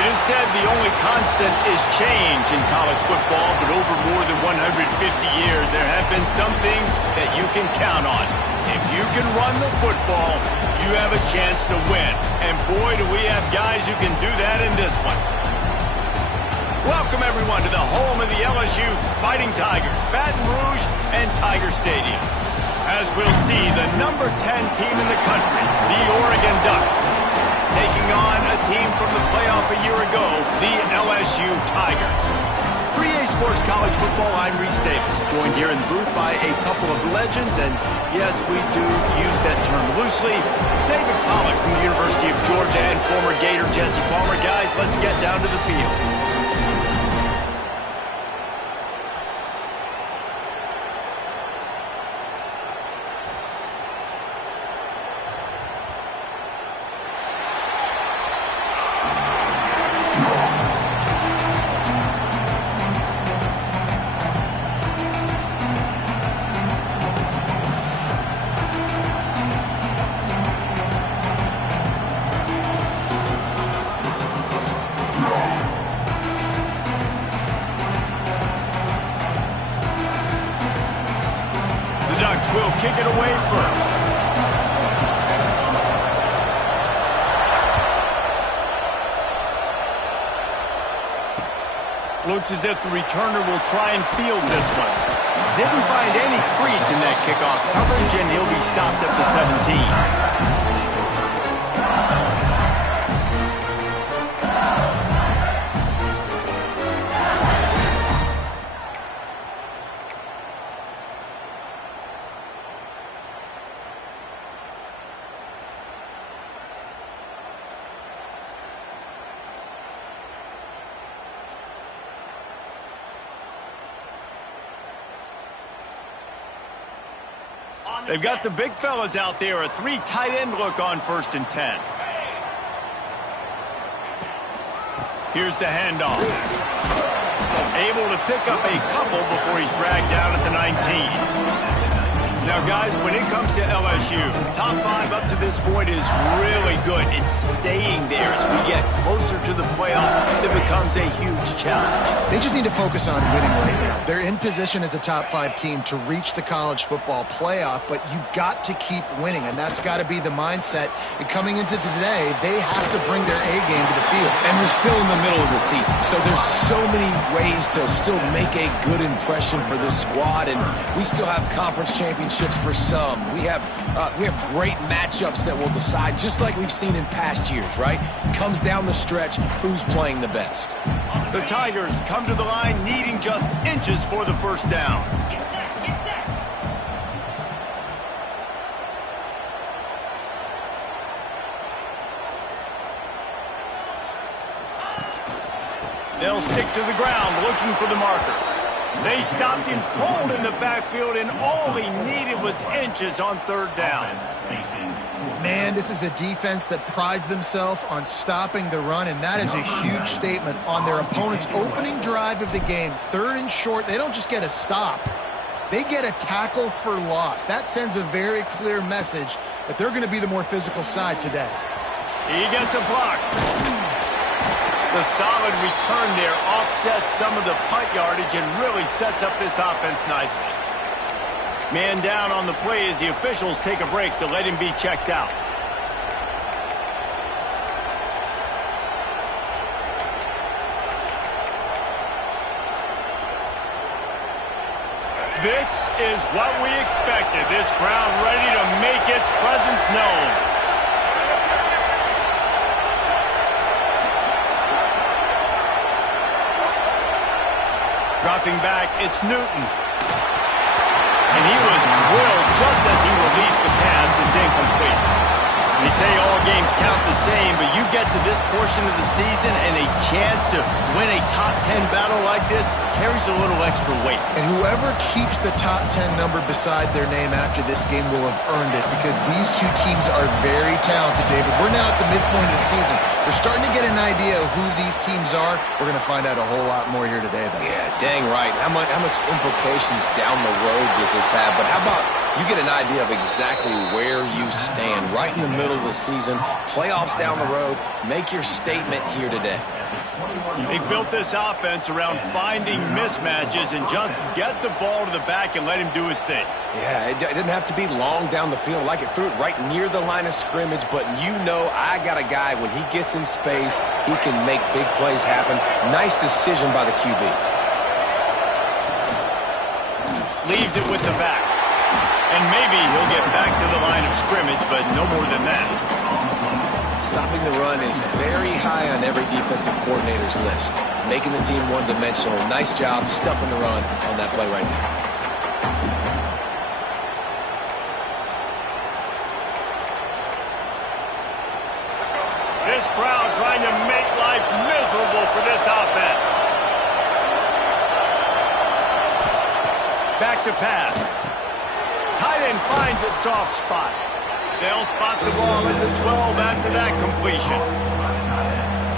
It is said the only constant is change in college football, but over more than 150 years, there have been some things that you can count on. If you can run the football, you have a chance to win. And boy, do we have guys who can do that in this one. Welcome, everyone, to the home of the LSU Fighting Tigers, Baton Rouge and Tiger Stadium. As we'll see, the number 10 team in the country, the Oregon Ducks, taking on a team from the playoff a year ago, the LSU Tigers. For EA Sports College Football, I'm Reese Davis, joined here in the booth by a couple of legends, and yes, we do use that term loosely. David Pollack from the University of Georgia and former Gator Jesse Palmer. Guys, let's get down to the field. Will kick it away first. Looks as if the returner will try and field this one. Didn't find any crease in that kickoff coverage, and he'll be stopped at the 17. They've got the big fellas out there, a 3 tight end look on 1st and 10. Here's the handoff. Able to pick up a couple before he's dragged down at the 19. Now, guys, when it comes to LSU, top 5 up to this point is really good. It's staying there as we get closer to the playoff. It becomes a huge challenge. They just need to focus on winning right now. They're in position as a top 5 team to reach the college football playoff, but you've got to keep winning, and that's got to be the mindset. And coming into today, they have to bring their A game to the field. And we're still in the middle of the season, so there's so many ways to still make a good impression for this squad, and we still have conference championships for some. We have great matchups that will decide, just like we've seen in past years, right? Comes down the stretch, who's playing the best. The Tigers come to the line needing just inches for the first down. They'll stick to the ground looking for the marker. They stopped him cold in the backfield, and all he needed was inches on 3rd down. Man, this is a defense that prides themselves on stopping the run, and that is a huge statement on their opponent's opening drive of the game. 3rd and short, they don't just get a stop. They get a tackle for loss. That sends a very clear message that they're going to be the more physical side today. He gets a block. The solid return there offsets some of the punt yardage and really sets up this offense nicely. Man down on the play as the officials take a break to let him be checked out. This is what we expected. This crowd ready to make its presence known. Dropping back, it's Newton. And he was drilled just as he released the pass. It's incomplete. They say all games count the same, but you get to this portion of the season and a chance to win a top 10 battle like this carries a little extra weight. And whoever keeps the top 10 number beside their name after this game will have earned it, because these two teams are very talented, David. We're now at the midpoint of the season. We're starting to get an idea of who these teams are. We're going to find out a whole lot more here today, though. Yeah, dang right. How much implications down the road does this have? But how about you get an idea of exactly where you stand, right in the middle of the season, playoffs down the road. Make your statement here today. They've built this offense around finding mismatches and just get the ball to the back and let him do his thing. Yeah, it didn't have to be long down the field. Like it threw it right near the line of scrimmage, but you know I got a guy, when he gets in space, he can make big plays happen. Nice decision by the QB. Leaves it with the back. And maybe he'll get back to the line of scrimmage, but no more than that. Stopping the run is very high on every defensive coordinator's list. Making the team one-dimensional. Nice job stuffing the run on that play right there. This crowd trying to make life miserable for this offense. Back to pass. Tight end finds a soft spot. They'll spot the ball at the 12 after that completion.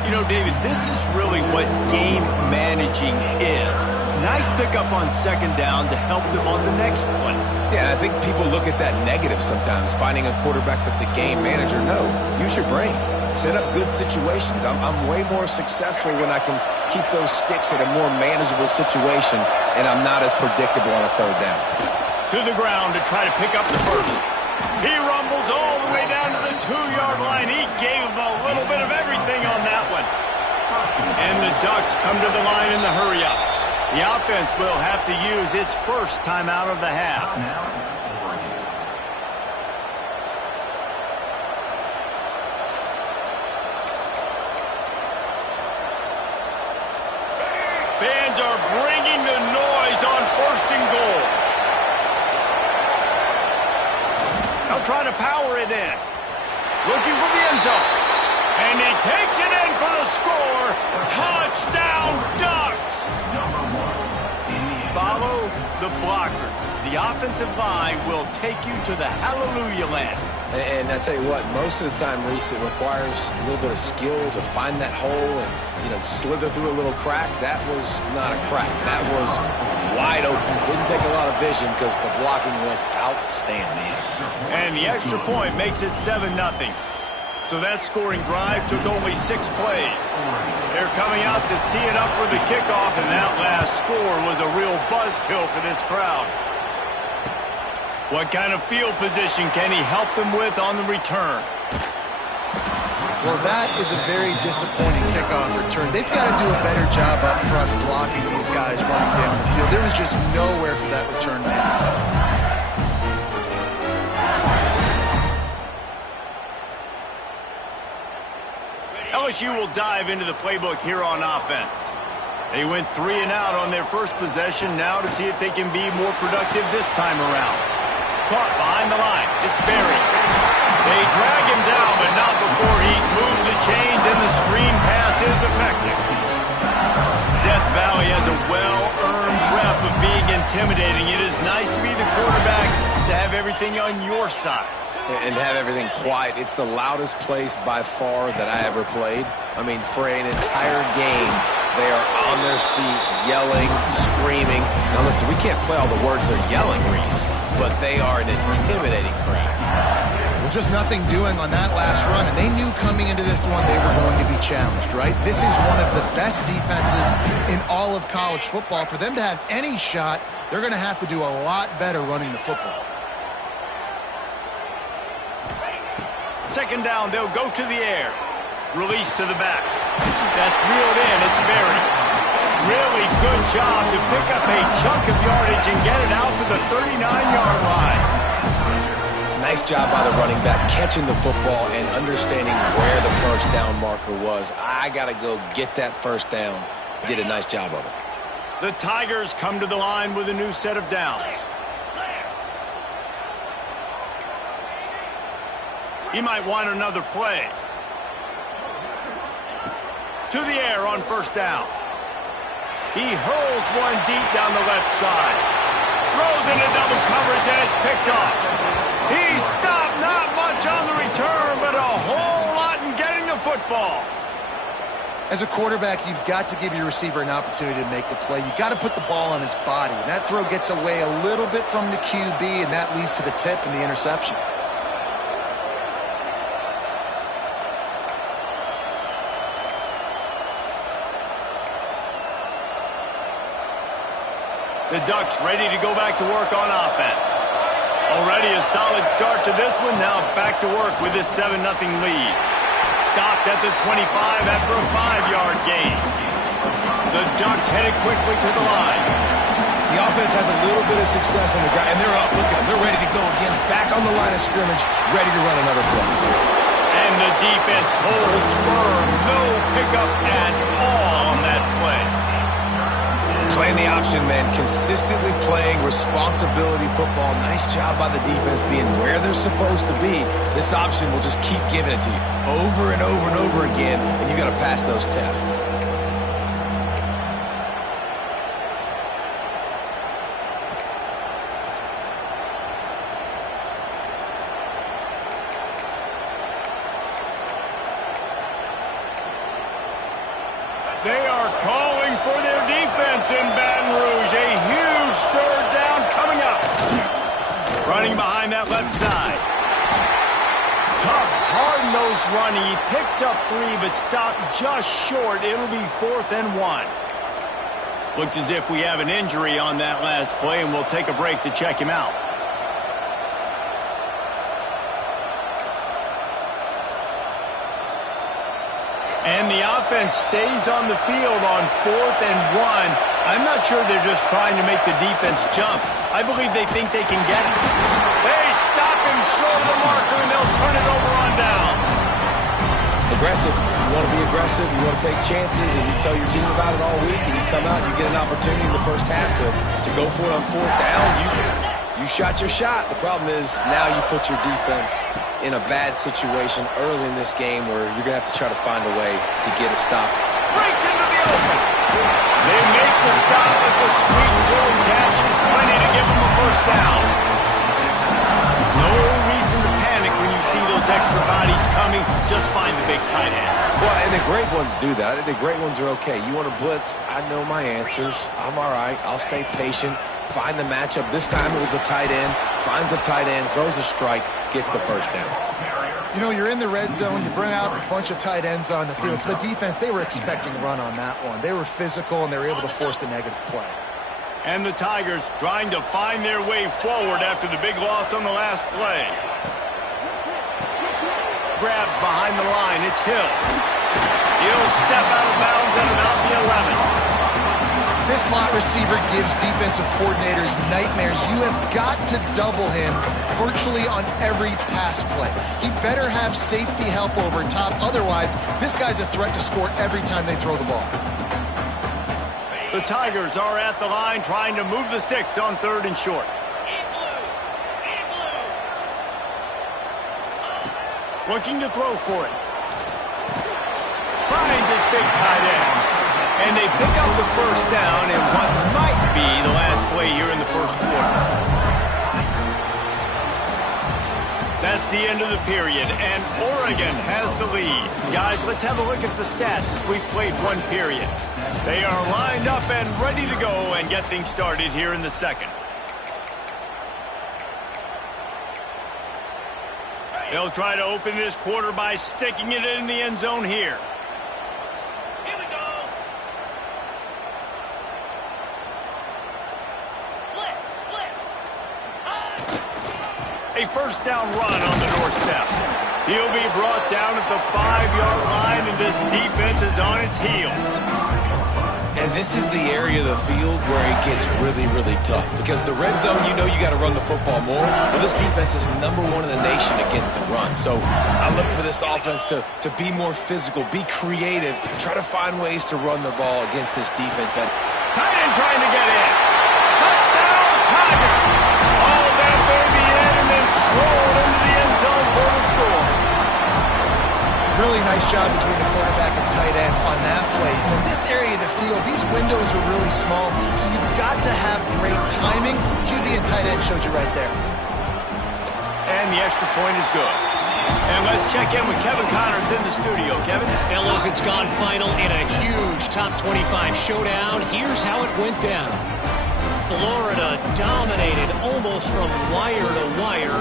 You know, David, this is really what game managing is. Nice pickup on second down to help them on the next play. Yeah, I think people look at that negative sometimes, finding a quarterback that's a game manager. No, use your brain. Set up good situations. I'm way more successful when I can keep those sticks at a more manageable situation, and I'm not as predictable on a third down. To the ground to try to pick up the first. He rumbles all the way down to the 2-yard line. He gave him a little bit of everything on that one. And the Ducks come to the line in the hurry-up. The offense will have to use its first timeout of the half. Fans are bringing the noise on first and goal. They'll try to power it in. Looking for the end zone. And he takes it in for the score. Touchdown, Ducks! Follow the blockers. The offensive line will take you to the hallelujah land. And I tell you what, most of the time, Reese, it requires a little bit of skill to find that hole and, slither through a little crack. That was not a crack. That was wide open. Didn't take a lot of vision because the blocking was outstanding. And the extra point makes it 7-0. So that scoring drive took only 6 plays. They're coming out to tee it up for the kickoff, and that last score was a real buzzkill for this crowd. What kind of field position can he help them with on the return? Well, that is a very disappointing kickoff return. They've got to do a better job up front blocking these guys running down the field. There was just nowhere for that return man to go. LSU will dive into the playbook here on offense. They went 3 and out on their first possession, now to see if they can be more productive this time around. Caught behind the line. It's Berry. They drag him down, but not before he's moved the chains, and the screen pass is effective. Death Valley has a well-earned rep of being intimidating. It is nice to be the quarterback, to have everything on your side. And have everything quiet. It's the loudest place by far that I ever played. I mean, for an entire game, they are on their feet, yelling, screaming. Now listen, we can't play all the words they're yelling, Reese, but they are an intimidating crowd. Well, just nothing doing on that last run, and they knew coming into this one they were going to be challenged, right? This is one of the best defenses in all of college football. For them to have any shot, they're going to have to do a lot better running the football. Second down, they'll go to the air. Release to the back. That's reeled in. It's Berry. Really good job to pick up a chunk of yardage and get it out to the 39-yard line. Nice job by the running back, catching the football and understanding where the first down marker was. I got to go get that first down. He did a nice job of it. The Tigers come to the line with a new set of downs. He might want another play. To the air on first down. He hurls one deep down the left side. Throws into double coverage, and it's picked off. He stopped, not much on the return, but a whole lot in getting the football. As a quarterback, you've got to give your receiver an opportunity to make the play. You've got to put the ball on his body. And that throw gets away a little bit from the QB, and that leads to the tip and the interception. The Ducks ready to go back to work on offense. Already a solid start to this one. Now back to work with this 7-0 lead. Stopped at the 25 after a 5-yard gain. The Ducks headed quickly to the line. The offense has a little bit of success on the ground, and they're up. Look at them. They're ready to go again. Back on the line of scrimmage, ready to run another play. And the defense holds firm. No pickup at all on that play. Playing the option, man. Consistently playing responsibility football. Nice job by the defense being where they're supposed to be. This option will just keep giving it to you over and over and over again, and you got to pass those tests. They are calling for their defense in Baton Rouge. A huge third down coming up. Running behind that left side. Tough, hard-nosed running. He picks up 3, but stopped just short. It'll be 4th and 1. Looks as if we have an injury on that last play, and we'll take a break to check him out. And the offense stays on the field on 4th and 1. I'm not sure they're just trying to make the defense jump. I believe they think they can get it. They stop him short of the marker, and they'll turn it over on downs. Aggressive. You want to be aggressive. You want to take chances, and you tell your team about it all week, and you come out and you get an opportunity in the first half to go for it on 4th down. You shot your shot. The problem is now you put your defense in a bad situation early in this game where you're going to have to try to find a way to get a stop. Breaks into the open. They make the stop with the sweet little catch. Is plenty to give them a first down. No reason to panic when you see those extra bodies coming. Just find the big tight end. Well, and the great ones do that. I think the great ones are okay. You want to blitz? I know my answers. I'm all right. I'll stay patient. Find the matchup. This time it was the tight end. Finds the tight end, throws a strike, gets the first down. You know, you're in the red zone. You bring out a bunch of tight ends on the field. So the defense, they were expecting run on that one. They were physical, and they were able to force the negative play. And the Tigers trying to find their way forward after the big loss on the last play. Grabbed behind the line. It's Hill. He'll step out of bounds at about the 11. This slot receiver gives defensive coordinators nightmares. You have got to double him virtually on every pass play. He better have safety help over top. Otherwise, this guy's a threat to score every time they throw the ball. The Tigers are at the line trying to move the sticks on 3rd and short. Looking to throw for it. Finds his big tight end. And they pick up the first down in what might be the last play here in the first quarter. That's the end of the period, and Oregon has the lead. Guys, let's have a look at the stats as we've played 1 period. They are lined up and ready to go and get things started here in the second. They'll try to open this quarter by sticking it in the end zone here. A first down run on the doorstep. He'll be brought down at the 5-yard line, and this defense is on its heels. And this is the area of the field where it gets really, really tough. Because the red zone, you know you got to run the football more. Well, this defense is #1 in the nation against the run. So I look for this offense to be more physical, be creative, try to find ways to run the ball against this defense. That tight end trying to get in. Touchdown, Tigers! All that baby in and then strolled into the end zone for the score. Really nice job between the quarterback and tight end on that play. In this area of the field, these windows are really small, so you've got to have great timing. QB and tight end showed you right there. And the extra point is good. And let's check in with Kevin Connors in the studio. Kevin? Fellas, it's gone final in a huge top 25 showdown. Here's how it went down. Florida dominated almost from wire to wire.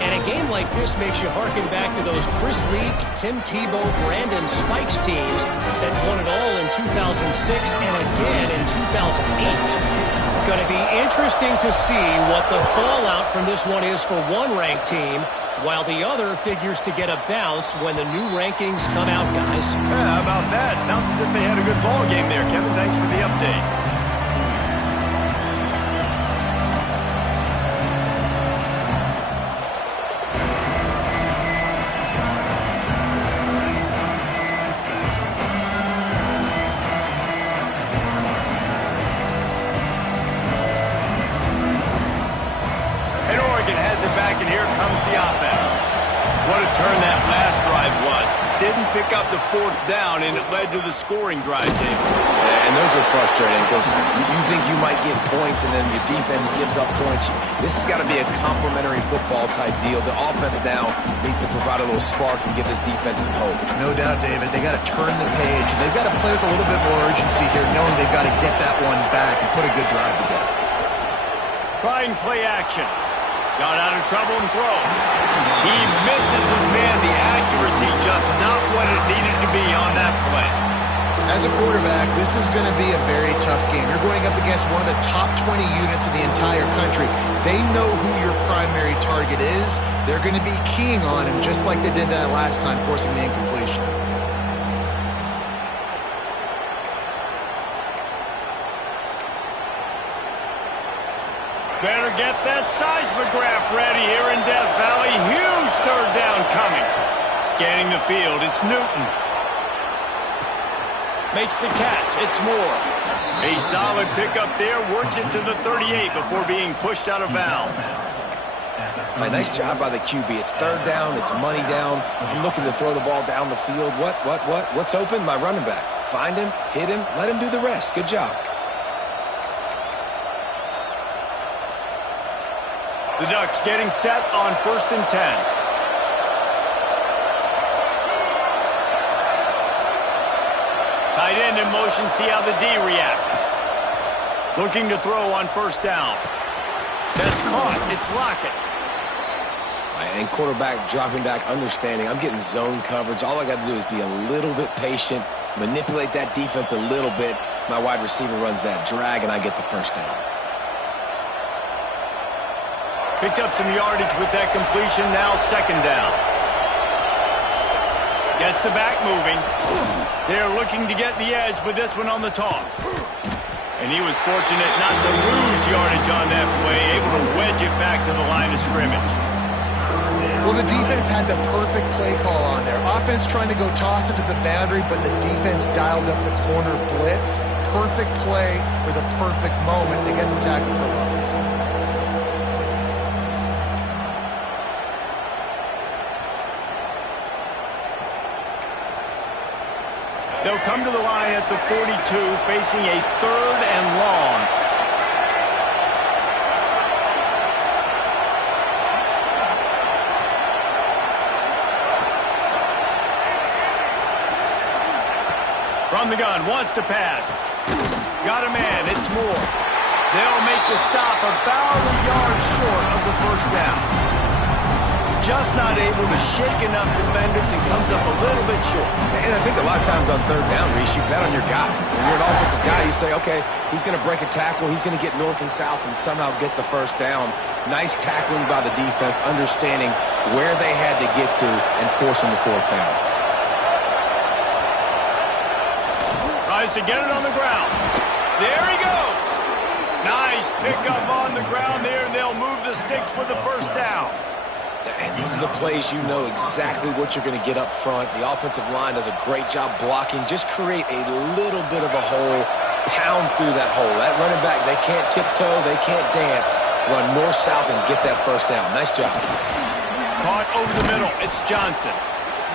And a game like this makes you harken back to those Chris Leak, Tim Tebow, Brandon Spikes teams that won it all in 2006 and again in 2008. Going to be interesting to see what the fallout from this one is for one ranked team, while the other figures to get a bounce when the new rankings come out, guys. Yeah, how about that? Sounds as if they had a good ball game there. Kevin, thanks for the update. And here comes the offense. What a turn that last drive was. Didn't pick up the fourth down, and it led to the scoring drive, David. Yeah, and those are frustrating because you think you might get points, and then your defense gives up points. This has got to be a complementary football type deal. The offense now needs to provide a little spark and give this defense some hope. No doubt, David. They got to turn the page, and they've got to play with a little bit more urgency here, knowing they've got to get that one back and put a good drive together. Trying play action. Got out of trouble and throws. He misses his man. The accuracy just not what it needed to be on that play. As a quarterback, this is going to be a very tough game. You're going up against one of the top 20 units in the entire country. They know who your primary target is. They're going to be keying on him just like they did that last time, forcing the incompletion. Better get that seismograph ready here in Death Valley. Huge third down coming. Scanning the field, it's Newton. Makes the catch, it's Moore. A solid pickup there, works it to the 38 before being pushed out of bounds. Nice job by the QB. It's third down, it's money down. I'm looking to throw the ball down the field. What's open? My running back. Find him, hit him, let him do the rest. Good job. The Ducks getting set on 1st and 10. Tight end in motion, see how the D reacts. Looking to throw on 1st down. That's caught, it's Lockett. And quarterback dropping back, understanding. I'm getting zone coverage. All I got to do is be a little bit patient, manipulate that defense a little bit. My wide receiver runs that drag, and I get the 1st down. Picked up some yardage with that completion, now 2nd down. Gets the back moving. They're looking to get the edge with this one on the toss. And he was fortunate not to lose yardage on that play, able to wedge it back to the line of scrimmage. Well, the defense had the perfect play call on there. Offense trying to go toss into the boundary, but the defense dialed up the corner blitz. Perfect play for the perfect moment to get the tackle for loss. They'll come to the line at the 42, facing a 3rd and long. From the gun, wants to pass. Got a man, it's Moore. They'll make the stop about a yard short of the 1st down. Just not able to shake enough defenders and comes up a little bit short. And I think a lot of times on 3rd down, Reese, you bet on your guy. When you're an offensive guy, you say, okay, he's going to break a tackle, he's going to get north and south and somehow get the 1st down. Nice tackling by the defense, understanding where they had to get to and forcing the 4th down. Tries to get it on the ground. There he goes. Nice pickup on the ground there, and they'll move the sticks with the 1st down. And these are the plays you know exactly what you're going to get up front. The offensive line does a great job blocking. Just create a little bit of a hole, pound through that hole. That running back, they can't tiptoe, they can't dance. Run north-south and get that 1st down. Nice job. Caught over the middle. It's Johnson.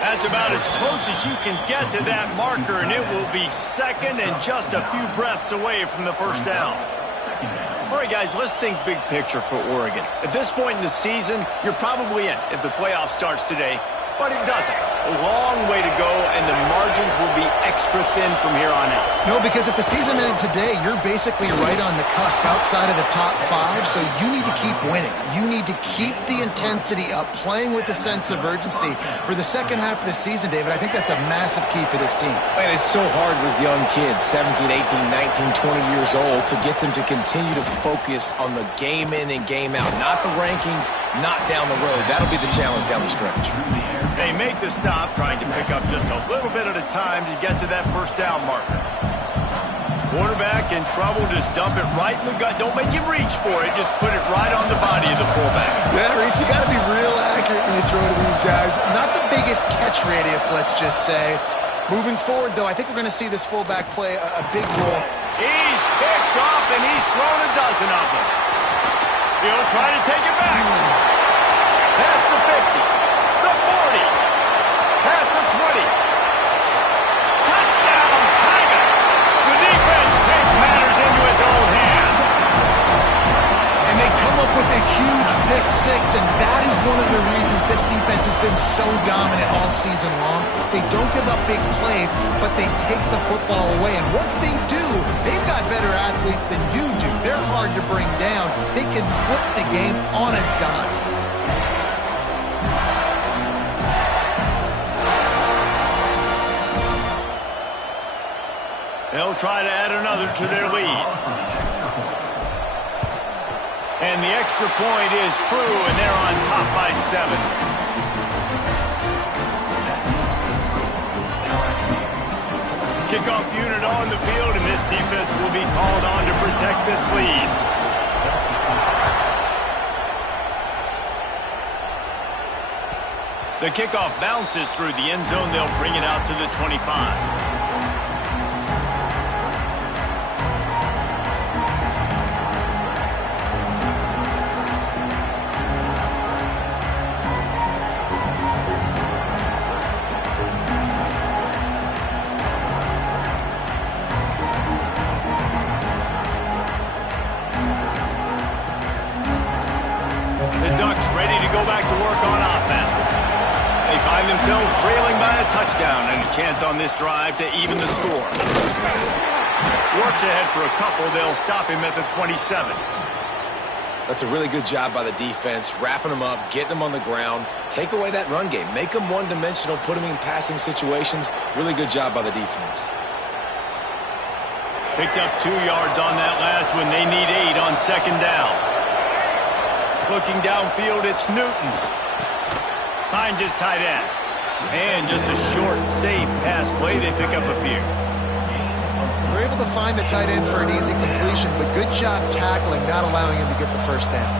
That's about as close as you can get to that marker, and it will be 2nd and just a few breaths away from the 1st down. All right, guys, let's think big picture for Oregon. At this point in the season, you're probably in if the playoff starts today, but it doesn't. A long way to go and the margins will be extra thin from here on out. No, because if the season ends today, you're basically right on the cusp outside of the top 5, so you need to keep winning. You need to keep the intensity up, playing with a sense of urgency. For the second half of the season, David, I think that's a massive key for this team. And it's so hard with young kids, 17, 18, 19, 20 years old, to get them to continue to focus on the game in and game out, not the rankings, not down the road. That'll be the challenge down the stretch. They make the stop, trying to pick up just a little bit at a time to get to that first down marker. Quarterback in trouble, just dump it right in the gut. Don't make him reach for it. Just put it right on the body of the fullback. Yeah, Reese, you got to be real accurate when you throw to these guys. Not the biggest catch radius, let's just say. Moving forward, though, I think we're going to see this fullback play a big role. He's picked off, and he's thrown a dozen of them. He'll try to take it back. Past the 50, the 40, past the 20. Touchdown, Tigers! The defense takes matters into its own hands. And they come up with a huge pick six, and that is one of the reasons this defense has been so dominant all season long. They don't give up big plays, but they take the football away. And once they do, they've got better athletes than you do. They're hard to bring down. They can flip the game on a dime. They'll try to add another to their lead. And the extra point is true, and they're on top by 7. Kickoff unit on the field, and this defense will be called on to protect this lead. The kickoff bounces through the end zone. They'll bring it out to the 25. Themselves trailing by a touchdown and a chance on this drive to even the score. Works ahead for a couple. They'll stop him at the 27. That's a really good job by the defense, wrapping them up, getting them on the ground, take away that run game, make them one-dimensional, put them in passing situations. Really good job by the defense. Picked up 2 yards on that last one. They need 8 on second down. Looking downfield, it's Newton. Finds his tight end. And just a short, safe pass play. They pick up a few. They're able to find the tight end for an easy completion, but good job tackling, not allowing him to get the first down.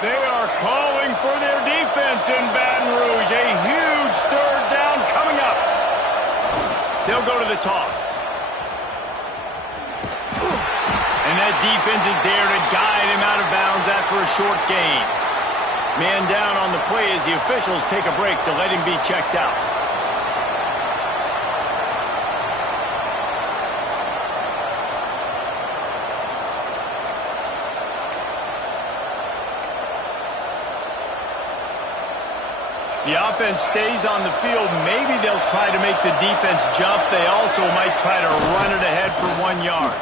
They are calling for their defense in Baton Rouge. A huge third down coming up. They'll go to the toss. And that defense is there to guide him out of bounds after a short gain. Man down on the play as the officials take a break to let him be checked out. The offense stays on the field. Maybe they'll try to make the defense jump. They also might try to run it ahead for 1 yard.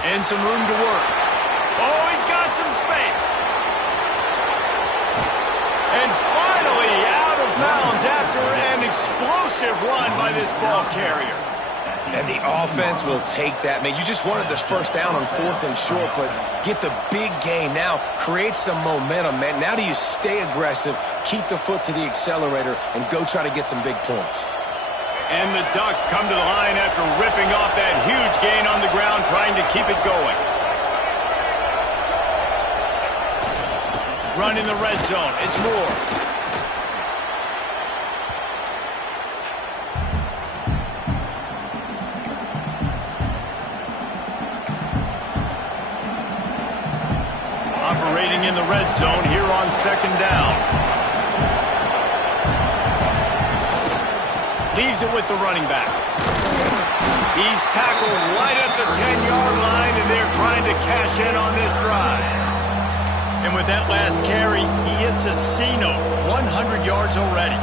And some room to work. Oh, he's got some space. And finally out of bounds after an explosive run by this ball carrier. And the offense will take that. Man, you just wanted this first down on 4th and short, but get the big gain now. Create some momentum, man. Now do you stay aggressive, keep the foot to the accelerator, and go try to get some big points. And the Ducks come to the line after ripping off that huge gain on the ground, trying to keep it going. Run in the red zone. It's Moore. Operating in the red zone here on second down. Leaves it with the running back. He's tackled right at the 10-yard to cash in on this drive. And with that last carry, he hits a C-note, 100 yards already.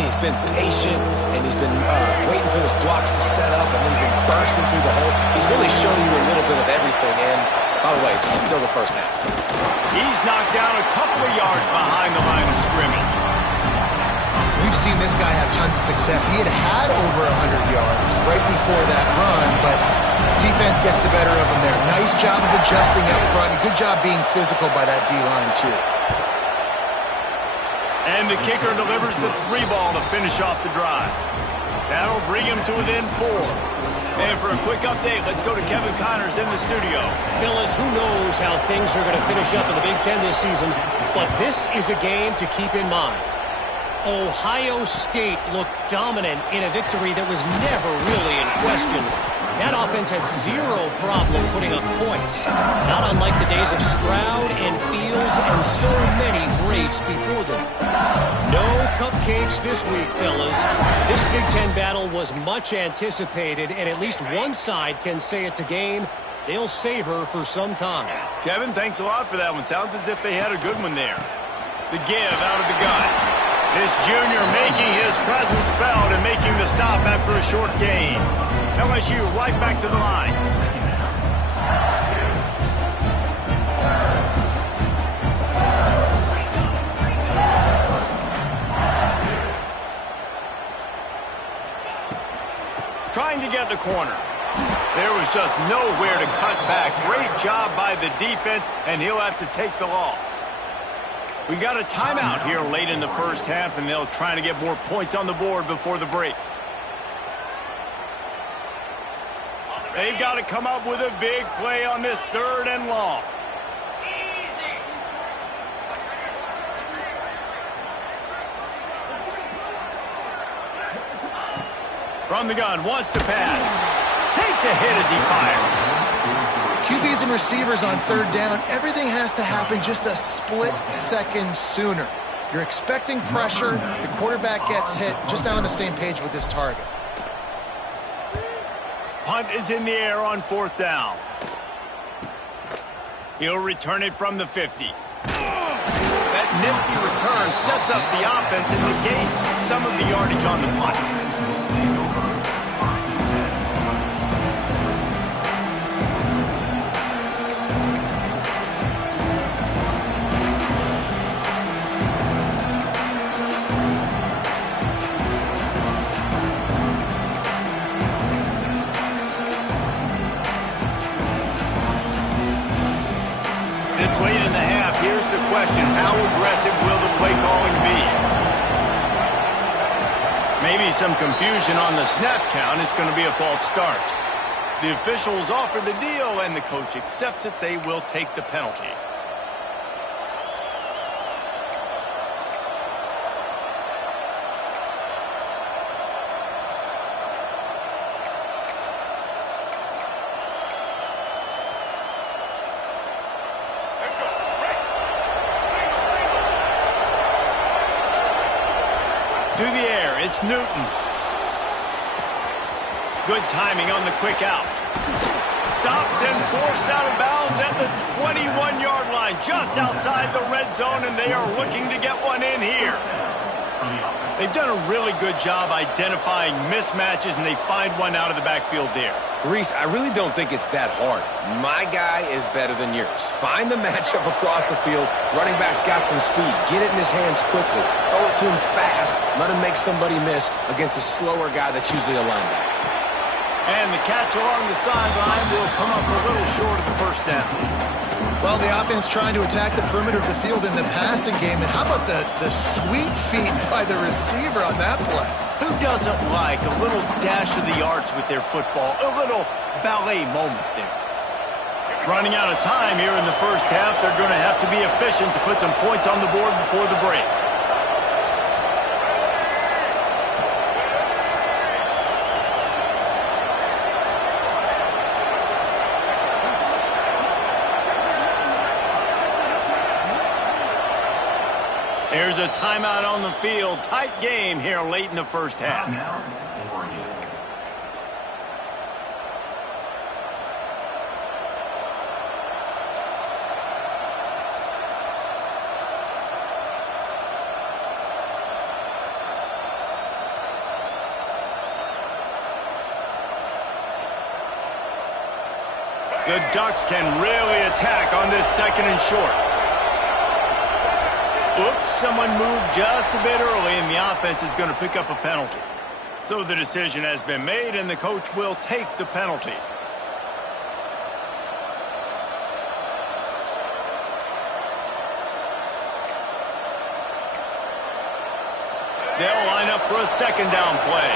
He's been patient, and he's been waiting for his blocks to set up, and then he's been bursting through the hole. He's really shown you a little bit of everything, and by the way, it's still the first half. He's knocked down a couple of yards behind the line of scrimmage. We've seen this guy have tons of success. He had over 100 yards right before that run, but defense gets the better of him there. Nice job of adjusting up front, and good job being physical by that D-line, too. And the kicker delivers the 3-ball to finish off the drive. That'll bring him to within 4. And for a quick update, let's go to Kevin Connors in the studio. Phyllis, who knows how things are going to finish up in the Big Ten this season, but this is a game to keep in mind. Ohio State looked dominant in a victory that was never really in question. That offense had zero problem putting up points. Not unlike the days of Stroud and Fields and so many greats before them. No cupcakes this week, fellas. This Big Ten battle was much anticipated, and at least one side can say it's a game they'll savor for some time. Kevin, thanks a lot for that one. Sounds as if they had a good one there. The give out of the gun. This junior making his presence felt and making the stop after a short gain. LSU right back to the line. Trying to get the corner. There was just nowhere to cut back. Great job by the defense, and he'll have to take the loss. We got a timeout here late in the first half, and they'll try to get more points on the board before the break. They've got to come up with a big play on this 3rd and long. From the gun, wants to pass. Takes a hit as he fires. QBs and receivers on 3rd down, everything has to happen just a split second sooner. You're expecting pressure, the quarterback gets hit, just not on the same page with this target. Punt is in the air on 4th down. He'll return it from the 50. That nifty return sets up the offense and negates some of the yardage on the punt. This late in the half, here's the question. How aggressive will the play calling be? Maybe some confusion on the snap count. It's going to be a false start. The officials offer the deal, and the coach accepts it. They will take the penalty. Through the air, it's Newton. Good timing on the quick out. Stopped and forced out of bounds at the 21-yard line, just outside the red zone, and they are looking to get one in here. They've done a really good job identifying mismatches, and they find one out of the backfield there. Reese, I really don't think it's that hard. My guy is better than yours. Find the matchup across the field. Running back's got some speed. Get it in his hands quickly. Throw it to him fast. Let him make somebody miss against a slower guy that's usually a linebacker. And the catch along the sideline will come up a little short of the first down. Well, the offense trying to attack the perimeter of the field in the passing game. And how about the sweet feet by the receiver on that play? Who doesn't like a little dash of the arts with their football? A little ballet moment there. Running out of time here in the first half. They're going to have to be efficient to put some points on the board before the break. There's a timeout on the field. Tight game here late in the first half. The Ducks can really attack on this second and short. Oops, someone moved just a bit early, and the offense is going to pick up a penalty. So the decision has been made, and the coach will take the penalty. They'll line up for a second down play.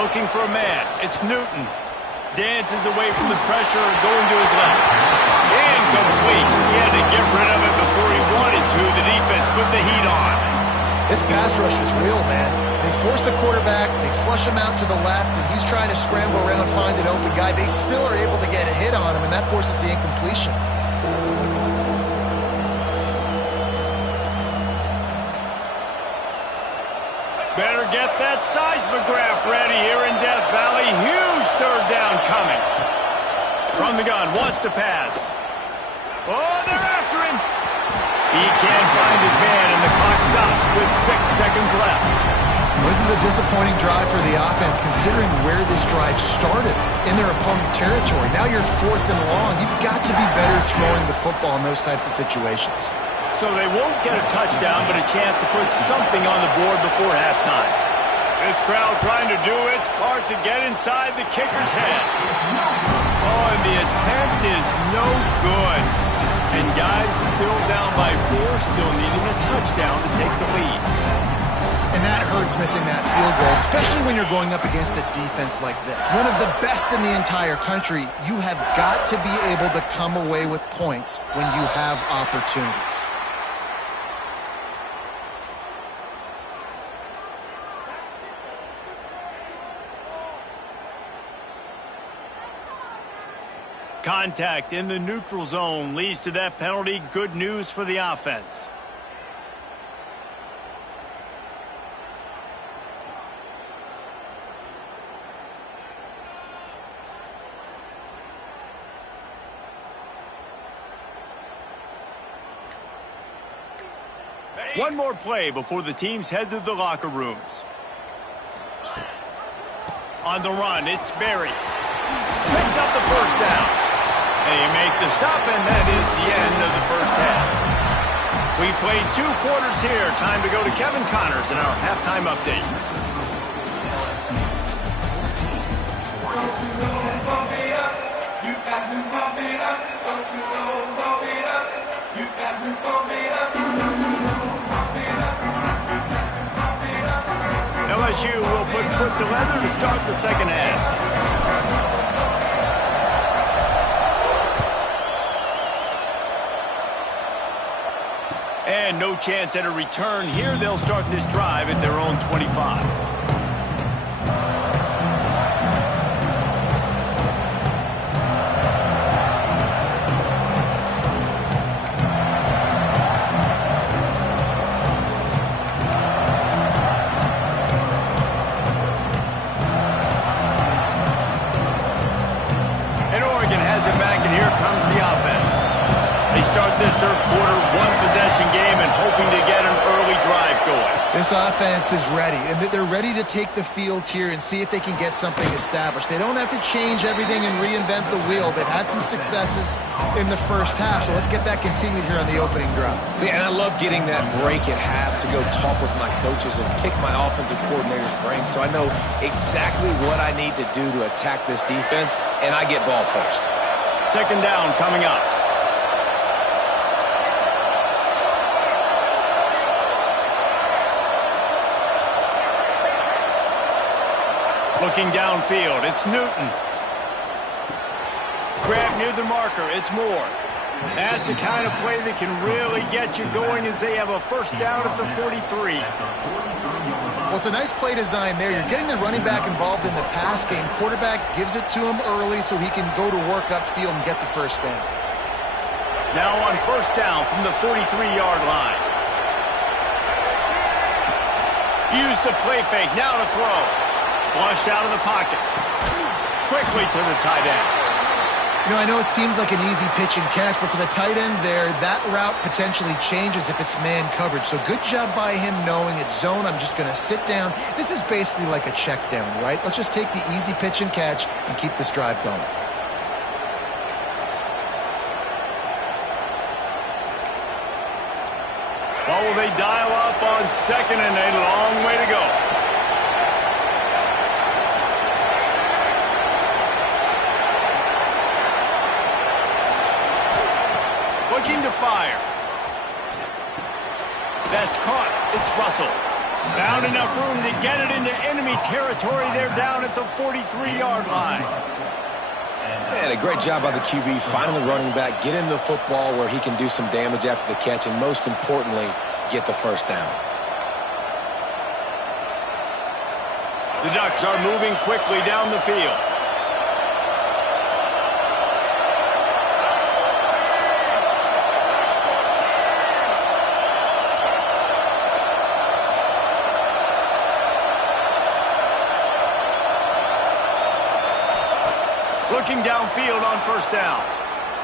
Looking for a man. It's Newton. Dances away from the pressure, going to his left. Incomplete. He had to get rid of it before he wanted to. The defense put the heat on. This pass rush is real, man. They force the quarterback, they flush him out to the left, and he's trying to scramble around and find an open guy. They still are able to get a hit on him, and that forces the incompletion. Better get that seismograph ready here in Death Valley. Huge third down coming. From the gun, wants to pass. Oh, they're after him. He can't find his man, and the clock stops with 6 seconds left. Well, this is a disappointing drive for the offense, considering where this drive started, in their opponent territory. Now you're 4th and long. You've got to be better throwing the football in those types of situations. So they won't get a touchdown, but a chance to put something on the board before halftime. This crowd trying to do its part to get inside the kicker's head. Oh, and the attempt is no good. And guys still down by 4, still needing a touchdown to take the lead. And that hurts, missing that field goal, especially when you're going up against a defense like this. One of the best in the entire country. You have got to be able to come away with points when you have opportunities. Contact in the neutral zone leads to that penalty. Good news for the offense. One more play before the teams head to the locker rooms. On the run, it's Berry. Picks up the first down. They make the stop, and that is the end of the first half. We've played 2 quarters here. Time to go to Kevin Connors in our halftime update. LSU will put foot to leather to start the second half. And no chance at a return here. They'll start this drive at their own 25. And Oregon has it back, and here comes the offense. They start this third quarter, 1-possession game, and hoping to get an early drive going. This offense is ready, and they're ready to take the field here and see if they can get something established. They don't have to change everything and reinvent the wheel. They've had some successes in the first half, so let's get that continued here on the opening drive. Yeah, and I love getting that break at half to go talk with my coaches and pick my offensive coordinator's brain, so I know exactly what I need to do to attack this defense, and I get ball first. Second down coming up. Looking downfield, it's Newton. Grab near the marker, it's Moore. That's the kind of play that can really get you going as they have a first down at the 43. Well, it's a nice play design there. You're getting the running back involved in the pass game. Quarterback gives it to him early so he can go to work upfield and get the first down. Now on first down from the 43-yard line. Use the play fake, now to throw. Flushed out of the pocket. Quickly to the tight end. You know, I know it seems like an easy pitch and catch, but for the tight end there, that route potentially changes if it's man coverage. So good job by him knowing it's zone. I'm just going to sit down. This is basically like a check down, right? Let's just take the easy pitch and catch and keep this drive going. Well, will they dial up on second and a long way to go? Looking to fire. That's caught. It's Russell. Found enough room to get it into enemy territory. They're down at the 43-yard line. Man, a great job by the QB finding the running back, get him the football where he can do some damage after the catch, and most importantly, get the first down. The Ducks are moving quickly down the field. Looking downfield on first down.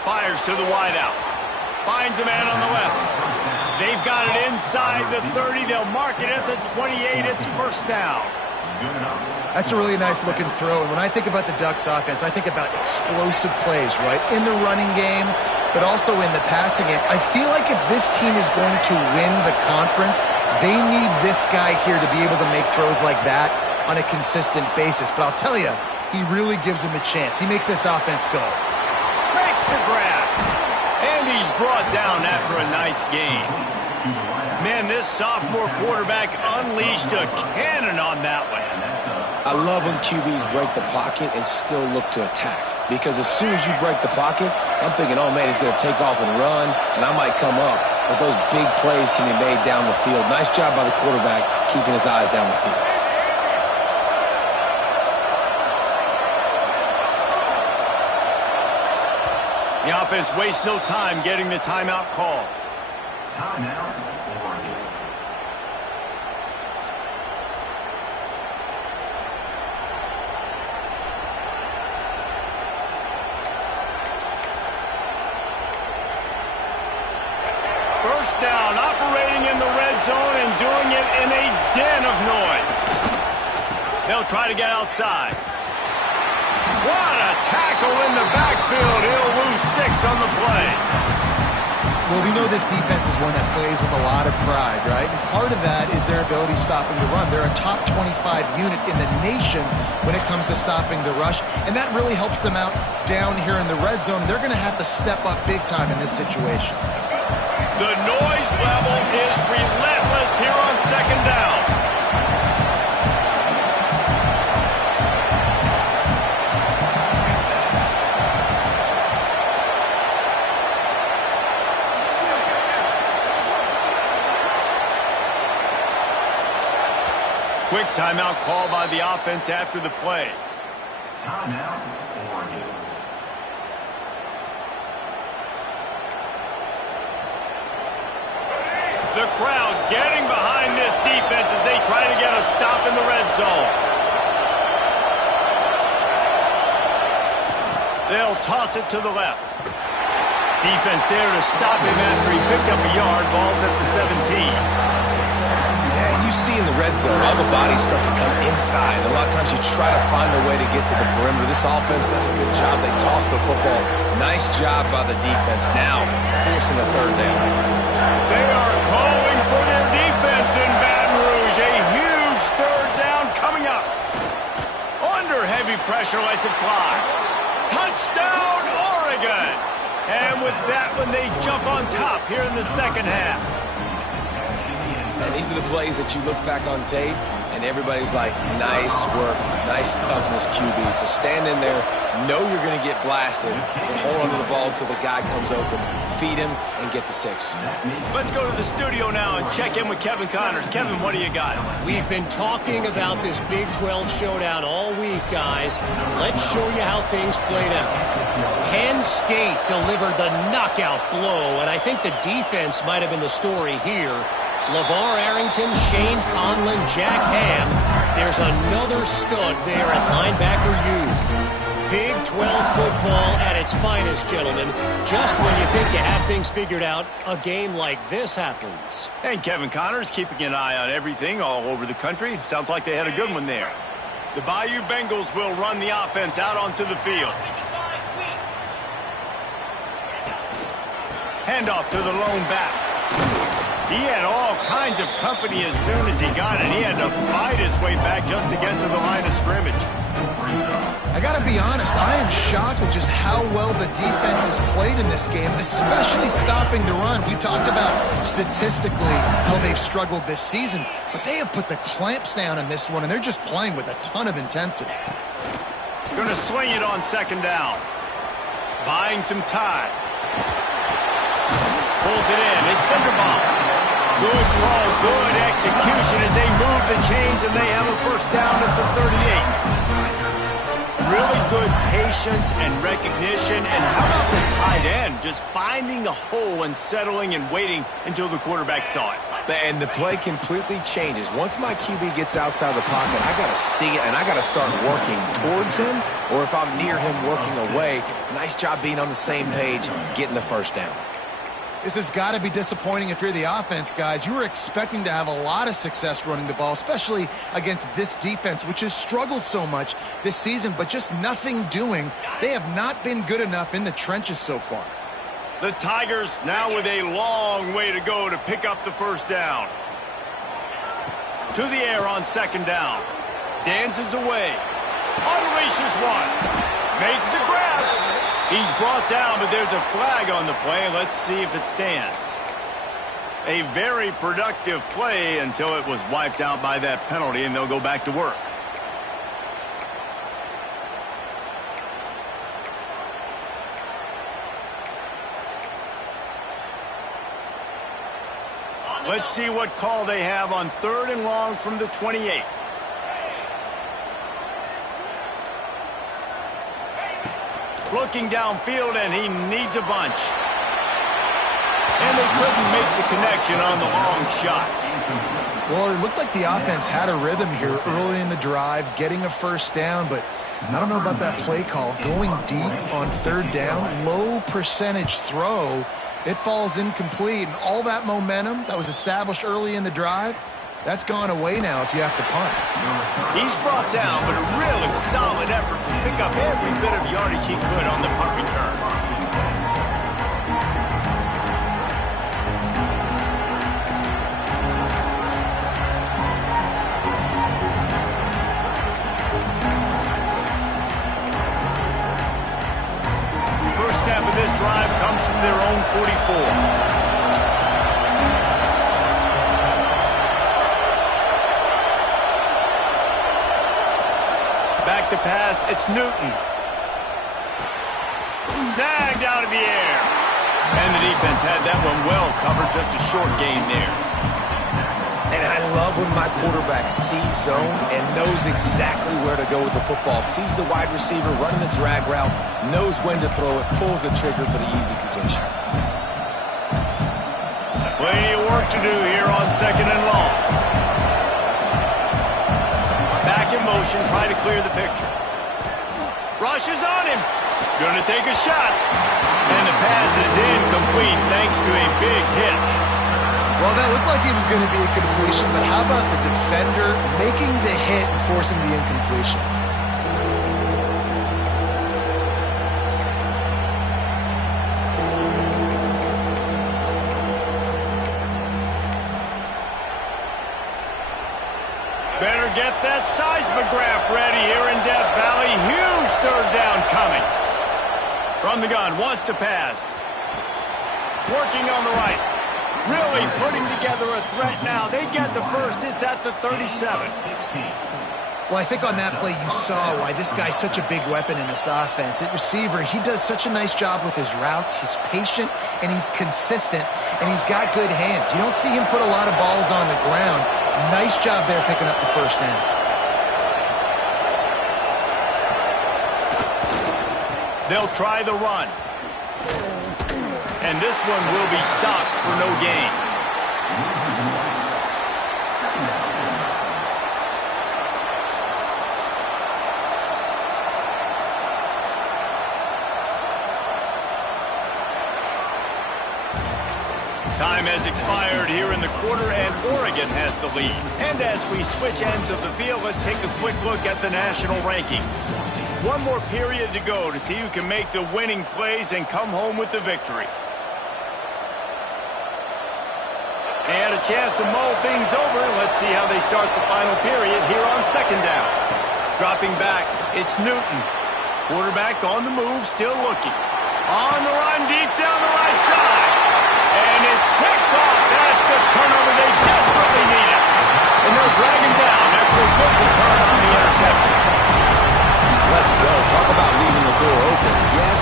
Fires to the wideout. Finds a man on the left. They've got it inside the 30. They'll mark it at the 28. It's first down. That's a really nice looking throw. And when I think about the Ducks offense, I think about explosive plays, right? In the running game, but also in the passing game. I feel like if this team is going to win the conference, they need this guy here to be able to make throws like that on a consistent basis. But I'll tell you, he really gives him a chance. He makes this offense go. Makes the grab. And he's brought down after a nice gain. Man, this sophomore quarterback unleashed a cannon on that one. I love when QBs break the pocket and still look to attack. Because as soon as you break the pocket, I'm thinking, oh, man, he's going to take off and run, and I might come up. But those big plays can be made down the field. Nice job by the quarterback keeping his eyes down the field. The offense wastes no time getting the timeout call. Timeout, Oregon. First down, operating in the red zone and doing it in a den of noise. They'll try to get outside. What a tackle in the backfield. He'll lose 6 on the play. Well, we know this defense is one that plays with a lot of pride, right? And part of that is their ability stopping the run. They're a top 25 unit in the nation when it comes to stopping the rush, and that really helps them out down here in the red zone. They're going to have to step up big time in this situation. The noise level is relentless here on second down. Quick timeout call by the offense after the play. Timeout, Oregon. The crowd getting behind this defense as they try to get a stop in the red zone. They'll toss it to the left. Defense there to stop him after he picked up a yard. Ball's at the 17. You see in the red zone, all the bodies start to come inside. A lot of times you try to find a way to get to the perimeter. This offense does a good job. They toss the football. Nice job by the defense. Now, forcing a third down. They are calling for their defense in Baton Rouge. A huge third down coming up. Under heavy pressure, lets it fly. Touchdown, Oregon! And with that one, they jump on top here in the second half. And these are the plays that you look back on tape, and everybody's like, nice work, nice toughness, QB. To stand in there, know you're going to get blasted, and hold onto the ball until the guy comes open, feed him, and get the 6. Let's go to the studio now and check in with Kevin Connors. Kevin, what do you got? We've been talking about this Big 12 showdown all week, guys. Let's show you how things played out. Penn State delivered the knockout blow, and I think the defense might have been the story here. LeVar Arrington, Shane Conlon, Jack Ham. There's another stud there at linebacker U. Big 12 football at its finest, gentlemen. Just when you think you have things figured out, a game like this happens. And Kevin Connors keeping an eye on everything all over the country. Sounds like they had a good one there. The Bayou Bengals will run the offense out onto the field. Handoff to the lone back. He had all kinds of company as soon as he got it. He had to fight his way back just to get to the line of scrimmage. I got to be honest, I am shocked at just how well the defense has played in this game, especially stopping the run. We talked about statistically how they've struggled this season, but they have put the clamps down in this one, and they're just playing with a ton of intensity. Going to swing it on second down. Buying some time. Pulls it in. It's Linderbaum. Good call, good execution as they move the chains, and they have a first down at the 38. Really good patience and recognition. And how about the tight end? Just finding a hole and settling and waiting until the quarterback saw it. And the play completely changes. Once my QB gets outside the pocket, I got to see it, and I got to start working towards him, or if I'm near him, working away. Nice job being on the same page, getting the first down. This has got to be disappointing if you're the offense, guys. You were expecting to have a lot of success running the ball, especially against this defense, which has struggled so much this season, but just nothing doing. They have not been good enough in the trenches so far. The Tigers now with a long way to go to pick up the first down. To the air on second down. Dances away. Unleashes one. Makes the grab. He's brought down, but there's a flag on the play. Let's see if it stands. A very productive play until it was wiped out by that penalty, and they'll go back to work. Let's see what call they have on third and long from the 28. Looking downfield, and he needs a bunch. And they couldn't make the connection on the long shot. Well, it looked like the offense had a rhythm here early in the drive, getting a first down, but I don't know about that play call. Going deep on third down, low percentage throw, it falls incomplete, and all that momentum that was established early in the drive, that's gone away now if you have to punt. He's brought down, but a really solid effort to pick up every bit of yardage he could on the punt return. First step of this drive comes from their own 44. Back to pass, it's Newton. Snagged out of the air. And the defense had that one well covered, just a short gain there. And I love when my quarterback sees zone and knows exactly where to go with the football. Sees the wide receiver running the drag route, knows when to throw it, pulls the trigger for the easy completion. Plenty of work to do here on second and long. Back in motion, try to clear the picture. Rushes on him. Gonna take a shot. And the pass is incomplete thanks to a big hit. Well, that looked like it was going to be a completion, but how about the defender making the hit and forcing the incompletion? Better get that seismograph ready here in Death Valley. Huge third down coming. From the gun, wants to pass. Working on the right. Really putting together a threat now. They get the first. It's at the 37. Well, I think on that play you saw why this guy's such a big weapon in this offense. At receiver, he does such a nice job with his routes. He's patient, and he's consistent, and he's got good hands. You don't see him put a lot of balls on the ground. Nice job there picking up the first down. They'll try the run. And this one will be stopped for no gain. Time has expired here in the quarter, and Oregon has the lead. And as we switch ends of the field, let's take a quick look at the national rankings. One more period to go to see who can make the winning plays and come home with the victory. And a chance to mull things over. Let's see how they start the final period here on second down. Dropping back, it's Newton. Quarterback on the move, still looking. On the run, deep down the right side. And it's picked off. That's the turnover they desperately needed. And they'll drag him down after a good return on the interception. Let's go. Talk about leaving the door open. Yes,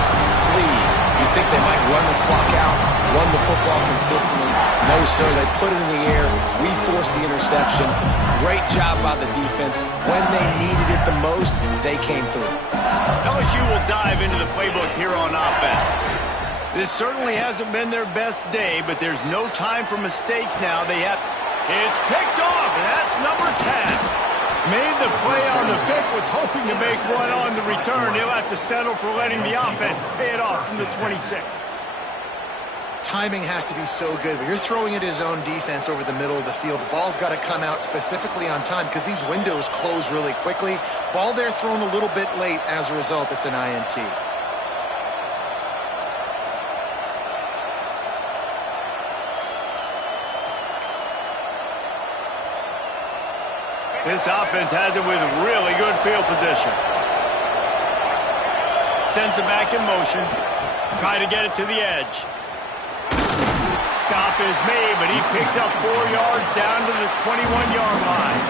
please. You think they might run the clock out, run the football consistently? No, sir. They put it in the air. We forced the interception. Great job by the defense. When they needed it the most, they came through. LSU will dive into the playbook here on offense. This certainly hasn't been their best day, but there's no time for mistakes now. It's picked off, and that's number 10. Made the play on the pick, was hoping to make one on the return. He'll have to settle for letting the offense pay it off from the 26. Timing has to be so good. When you're throwing at his own defense over the middle of the field, the ball's got to come out specifically on time because these windows close really quickly. Ball there thrown a little bit late. As a result, it's an INT. This offense has it with really good field position. Sends it back in motion. Try to get it to the edge. Stop is made, but he picks up 4 yards down to the 21-yard line.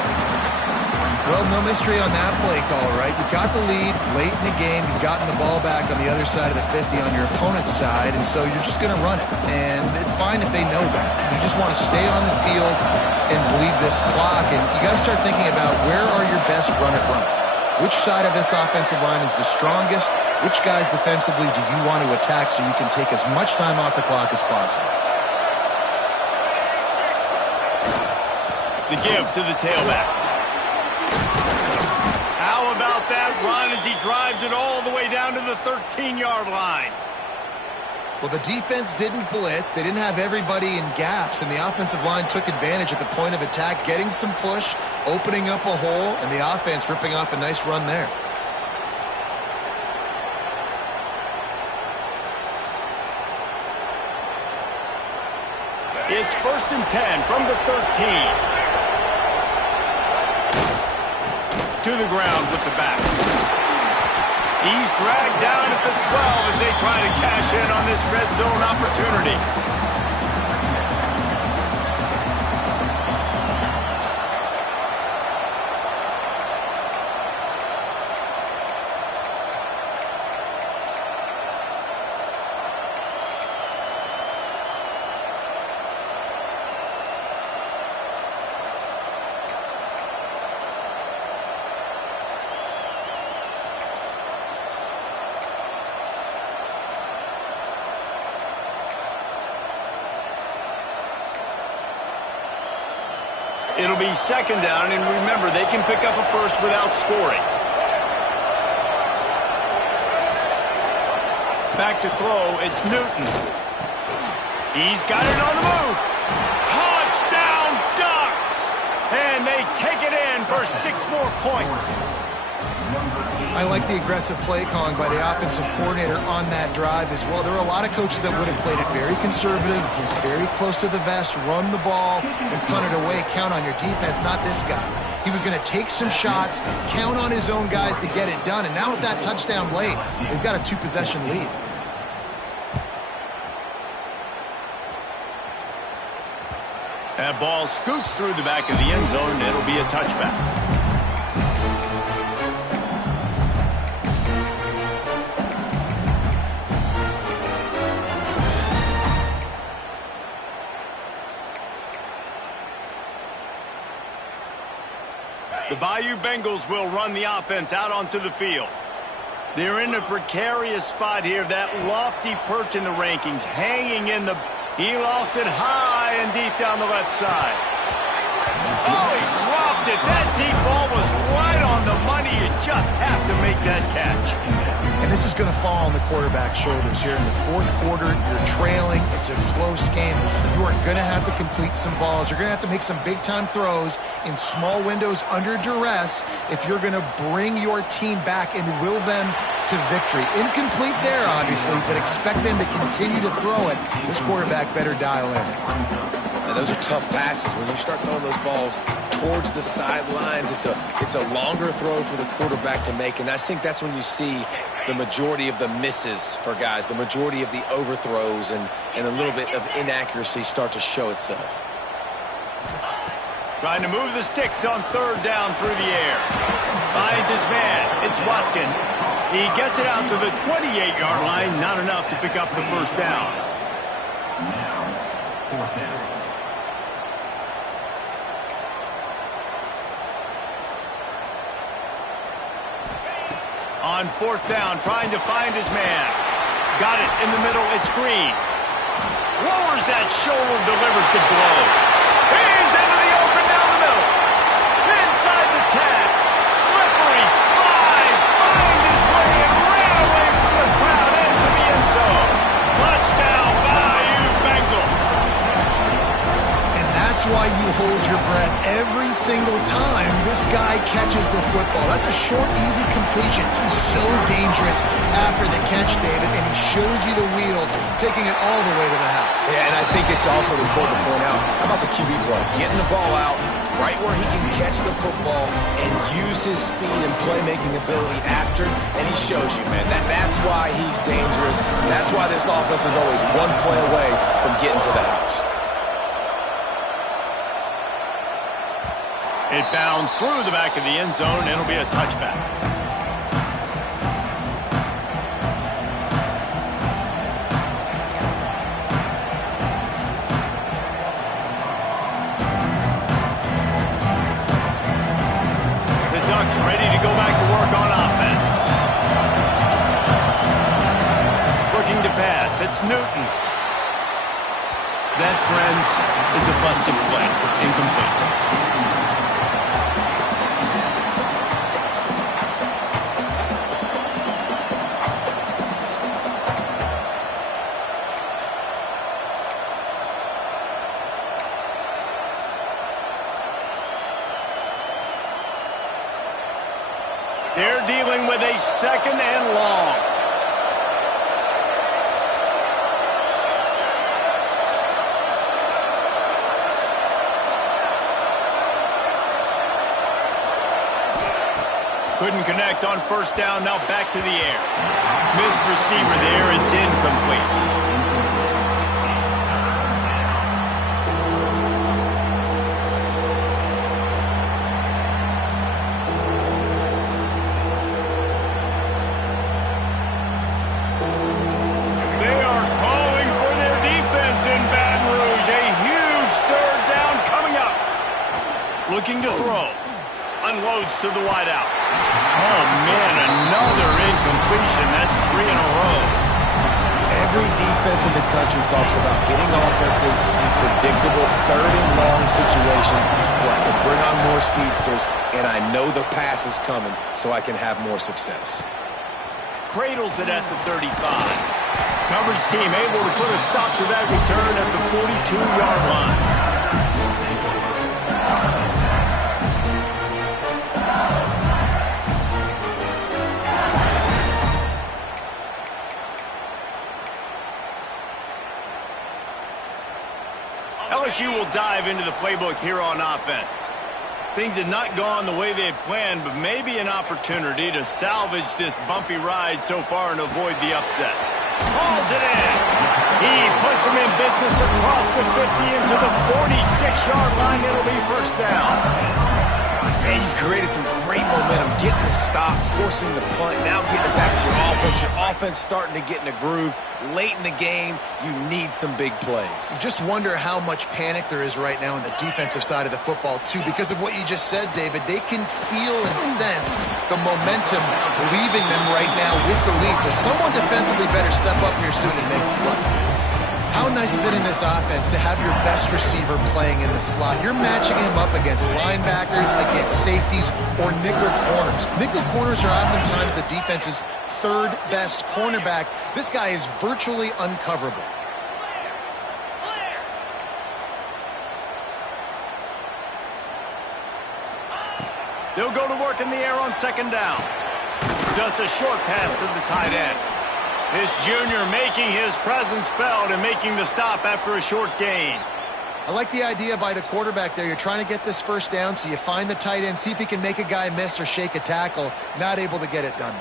Well, no mystery on that play call, right? You've got the lead late in the game. You've gotten the ball back on the other side of the 50 on your opponent's side, and so you're just going to run it. And it's fine if they know that. You just want to stay on the field and bleed this clock, and you got to start thinking about where are your best run-it-runs. Which side of this offensive line is the strongest? Which guys defensively do you want to attack so you can take as much time off the clock as possible? The give to the tailback. How about that run as he drives it all the way down to the 13-yard line? Well, the defense didn't blitz. They didn't have everybody in gaps, and the offensive line took advantage at the point of attack, getting some push, opening up a hole, and the offense ripping off a nice run there. It's 1st and 10 from the 13. To the ground with the back. He's dragged down at the 12 as they try to cash in on this red zone opportunity. It'll be 2nd down, and remember, they can pick up a first without scoring. Back to throw, it's Newton. He's got it on the move. Touchdown, Ducks! And they take it in for 6 more points. I like the aggressive play calling by the offensive coordinator on that drive as well. There are a lot of coaches that would have played it very conservative, very close to the vest, run the ball, and punt it away. Count on your defense, not this guy. He was going to take some shots, count on his own guys to get it done, and now with that touchdown late, they've got a 2-possession lead. That ball scoots through the back of the end zone, and it'll be a touchback. The Bayou Bengals will run the offense out onto the field. They're in a precarious spot here. That lofty perch in the rankings, hanging in the... He lost it high and deep down the left side. Oh, he dropped it. That deep ball was right on the money. You just have to make that catch. And this is going to fall on the quarterback's shoulders here in the fourth quarter. You're trailing. It's a close game. You are going to have to complete some balls. You're going to have to make some big-time throws in small windows under duress if you're going to bring your team back and will them to victory. Incomplete there, obviously, but expect them to continue to throw it. This quarterback better dial in. And those are tough passes. When you start throwing those balls towards the sidelines, it's a longer throw for the quarterback to make, and I think that's when you see the majority of the misses for guys, the majority of the overthrows and a little bit of inaccuracy start to show itself. Trying to move the sticks on third down through the air. Finds his man. It's Watkins. He gets it out to the 28-yard line. Not enough to pick up the first down. Now, fourth down. On fourth down, trying to find his man. Got it in the middle. It's Green. Lowers that shoulder, delivers the blow. He's into the open down the middle. Inside the tag. Slippery slide. Find his way and ran away from the crowd into the end zone. Touchdown, Bayou Bengals. And that's why you hold your breath every single time this guy catches the football. That's a short, easy completion. He's so dangerous after the catch, David, and he shows you the wheels, taking it all the way to the house. Yeah, and I think it's also important to point out, how about the QB play? Getting the ball out right where he can catch the football and use his speed and playmaking ability after, and he shows you, man. That's why he's dangerous. That's why this offense is always one play away from getting to the house. It bounds through the back of the end zone. It'll be a touchback. The Ducks ready to go back to work on offense. Looking to pass. It's Newton. That, friends, is a busted play. Incomplete. They're dealing with a second and long. Couldn't connect on first down. Now back to the air. Missed receiver there. It's incomplete. Looking to throw. Unloads to the wideout. Oh, man, another incompletion. That's 3 in a row. Every defense in the country talks about getting offenses in predictable third and long situations where I can bring on more speedsters and I know the pass is coming so I can have more success. Cradles it at the 35. Coverage team able to put a stop to that return at the 42-yard line. LSU will dive into the playbook here on offense. Things had not gone the way they had planned, but maybe an opportunity to salvage this bumpy ride so far and avoid the upset. Hauls it in. He puts him in business across the 50 into the 46-yard line. It'll be first down. Man, you've created some great momentum, getting the stop, forcing the punt, now getting it back to your offense. Your offense starting to get in a groove. Late in the game, you need some big plays. You just wonder how much panic there is right now on the defensive side of the football, too, because of what you just said, David. They can feel and sense the momentum leaving them right now with the lead. So someone defensively better step up here soon and make a play. How nice is it in this offense to have your best receiver playing in the slot? You're matching him up against linebackers, against safeties, or nickel corners. Nickel corners are oftentimes the defense's third best cornerback. This guy is virtually uncoverable. They'll go to work in the air on second down. Just a short pass to the tight end. This junior making his presence felt and making the stop after a short gain. I like the idea by the quarterback there. You're trying to get this first down, so you find the tight end, see if he can make a guy miss or shake a tackle. Not able to get it done.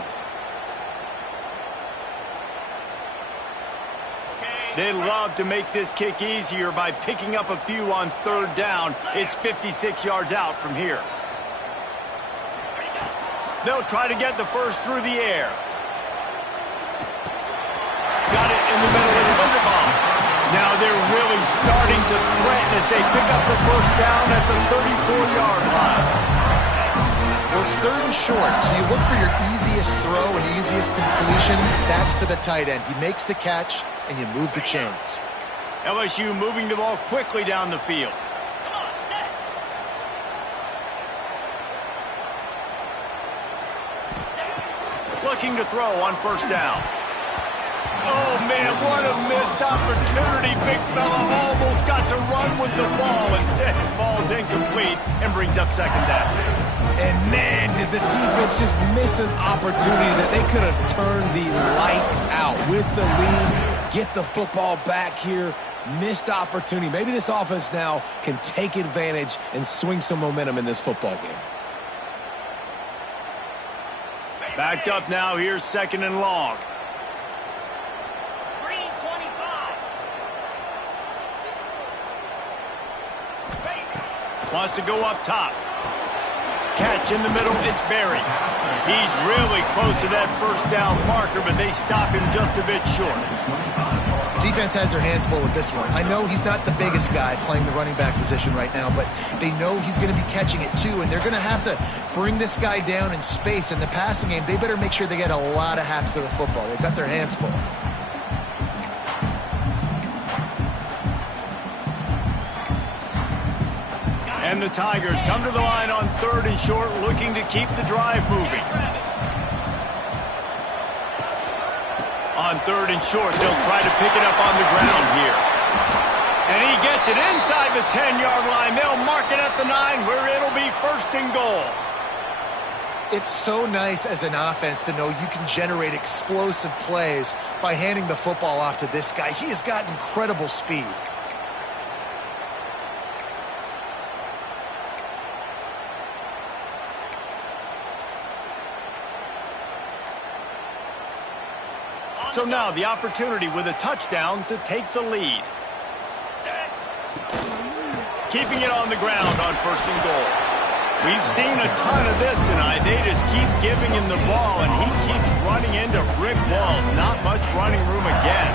They'd love to make this kick easier by picking up a few on third down. It's 56 yards out from here. They'll try to get the first through the air. Got it in the middle. It's Linderbaum. Now they're really starting to threaten as they pick up the first down at the 34-yard line. Well, it's third and short, so you look for your easiest throw and easiest completion. That's to the tight end. He makes the catch, and you move the chains. LSU moving the ball quickly down the field. Looking to throw on first down. Oh, man, what a missed opportunity. Big fella almost got to run with the ball. Instead, it falls incomplete and brings up second down. And, man, did the defense just miss an opportunity that they could have turned the lights out with the lead, get the football back here. Missed opportunity. Maybe this offense now can take advantage and swing some momentum in this football game. Backed up now. Here's second and long. Green 25. Wants to go up top. Catch in the middle. It's Berry. He's really close to that first down marker, but they stop him just a bit short. Defense has their hands full with this one. I know he's not the biggest guy playing the running back position right now, but they know he's going to be catching it too, and they're going to have to bring this guy down in space. In the passing game, they better make sure they get a lot of hats to the football. They've got their hands full. And the Tigers come to the line on third and short, looking to keep the drive moving. On third and short, they'll try to pick it up on the ground here. And he gets it inside the 10-yard line. They'll mark it at the 9, where it'll be first and goal. It's so nice as an offense to know you can generate explosive plays by handing the football off to this guy. He has got incredible speed. So now the opportunity with a touchdown to take the lead. Keeping it on the ground on first and goal. We've seen a ton of this tonight. They just keep giving him the ball, and he keeps running into brick walls. Not much running room again.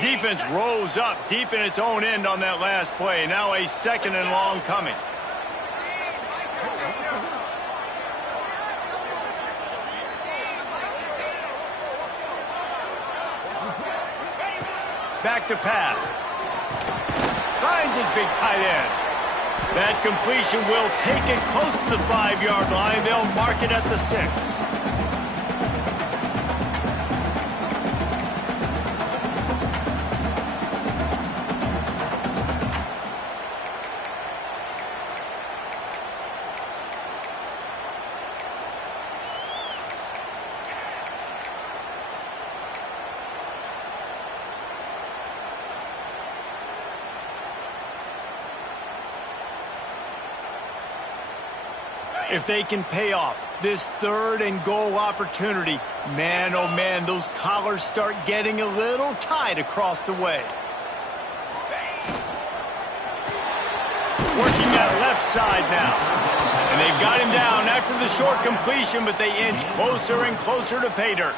Defense rose up deep in its own end on that last play. Now a second and long coming. Back to pass. Finds his big tight end. That completion will take it close to the 5-yard line. They'll mark it at the 6. If they can pay off this third and goal opportunity, man, oh man, those collars start getting a little tight across the way. Working that left side now. And they've got him down after the short completion, but they inch closer and closer to pay dirt.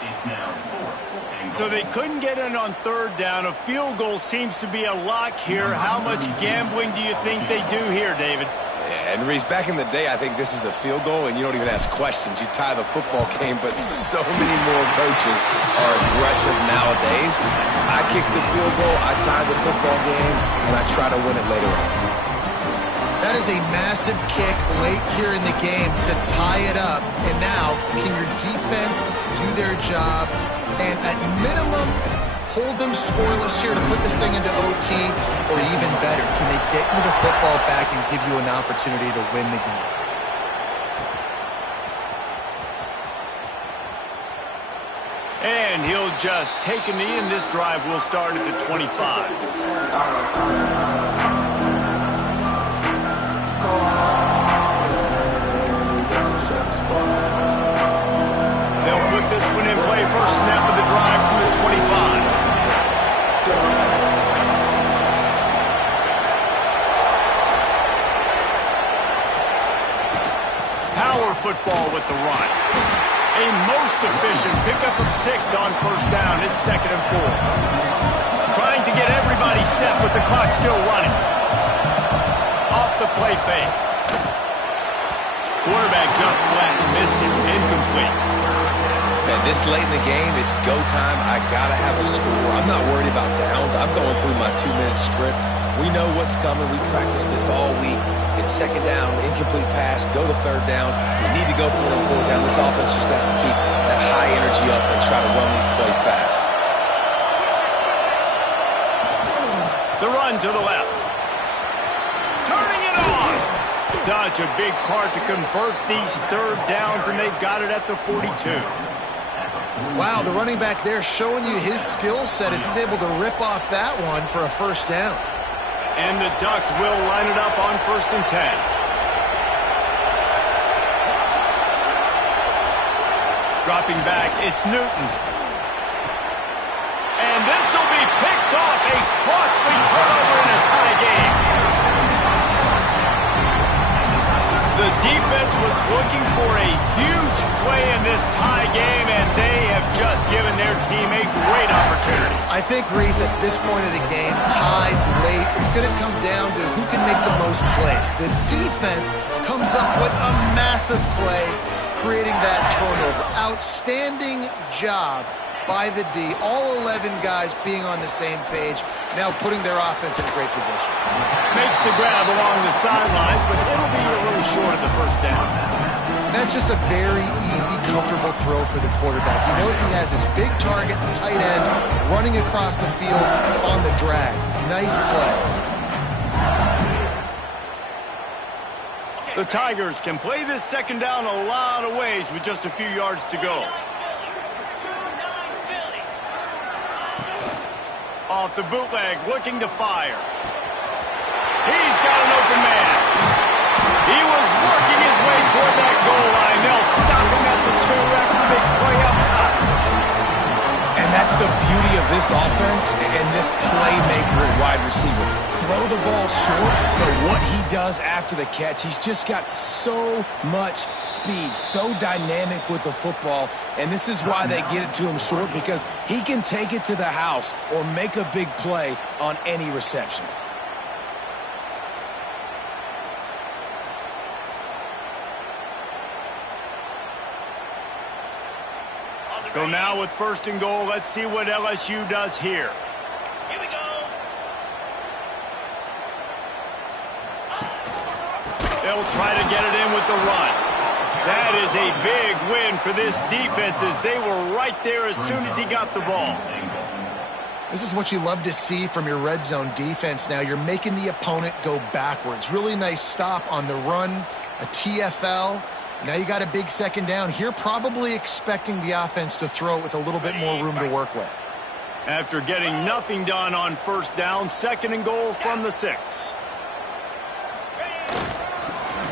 So they couldn't get in on third down. A field goal seems to be a lock here. How much gambling do you think they do here, David? Yeah, and Reese, back in the day, I think this is a field goal, and you don't even ask questions. You tie the football game, but so many more coaches are aggressive nowadays. I kick the field goal, I tie the football game, and I try to win it later on. That is a massive kick late here in the game to tie it up. And now, can your defense do their job and at minimum hold them scoreless here to put this thing into OT, or even better, can they get you the football back and give you an opportunity to win the game? And he'll just take a knee, and this drive will start at the 25. They'll put this one in play. First snap of the drive from the 25. Power football with the run. A most efficient pickup of 6 on first down. It's 2nd and 4. Trying to get everybody set with the clock still running. Off the play fake. Quarterback just flat missed it. Incomplete. Man, this late in the game, it's go time. I got to have a score. I'm not worried about downs. I'm going through my 2-minute script. We know what's coming. We practice this all week. It's 2nd down, incomplete pass, go to 3rd down. We need to go for 1 on 4th down. This offense just has to keep that high energy up and try to run these plays fast. The run to the left. Turning it on. Such a big part to convert these 3rd downs, and they've got it at the 42. Wow, the running back there showing you his skill set as he's able to rip off that one for a 1st down. And the Ducks will line it up on 1st and 10. Dropping back, it's Newton. And this will be picked off. A costly turnover in a tie game. The defense was looking for a huge play in this tie game, and they have just given their team a great opportunity. I think, Reese, at this point of the game, tied late, it's going to come down to who can make the most plays. The defense comes up with a massive play, creating that turnover. Outstanding job by the D. All 11 guys being on the same page, now putting their offense in great position. Makes the grab along the sidelines, but it'll be a little short of the 1st down. That's just a very easy, comfortable throw for the quarterback. He knows he has his big target, the tight end, running across the field on the drag. Nice play. The Tigers can play this 2nd down a lot of ways with just a few yards to go. Off the bootleg, looking to fire. He's got an open man. He was working his way toward that goal line. They'll stop him at the 2 after the big play up top. And that's the beauty of this offense and this playmaker at wide receiver. Throw the ball short, but what he does after the catch, he's just got so much speed, so dynamic with the football, and this is why they get it to him short, because he can take it to the house or make a big play on any reception. So now with 1st and goal, let's see what LSU does here. Here we go. They'll try to get it in with the run. That is a big win for this defense, as they were right there as soon as he got the ball. This is what you love to see from your red zone defense now. You're making the opponent go backwards. Really nice stop on the run, a TFL. Now you got a big 2nd down here, probably expecting the offense to throw it with a little bit more room to work with. After getting nothing done on 1st down, 2nd and goal from the 6.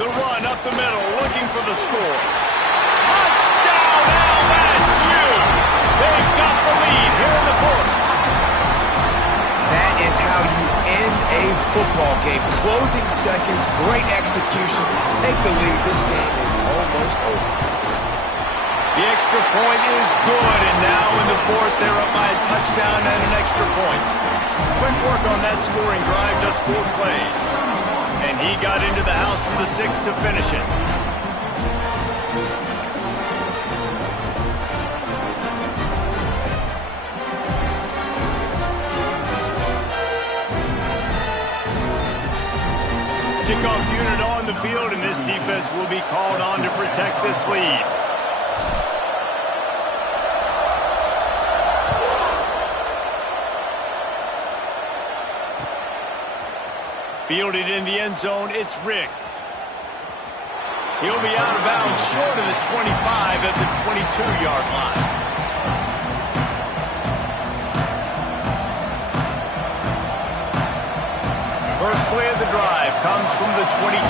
The run up the middle, looking for the score. Touchdown LSU! They've got the lead here in the 4th. That is how you end a football game. Closing seconds, great execution. Take the lead. This game is almost over. The extra point is good, and now in the 4th, they're up by a touchdown and an extra point. Quick work on that scoring drive, just 4 plays. And he got into the house from the 6 to finish it. Kickoff unit on the field, and this defense will be called on to protect this lead. Fielded in the end zone, it's Riggs. He'll be out of bounds short of the 25 at the 22-yard line. First play of the drive comes from the 22.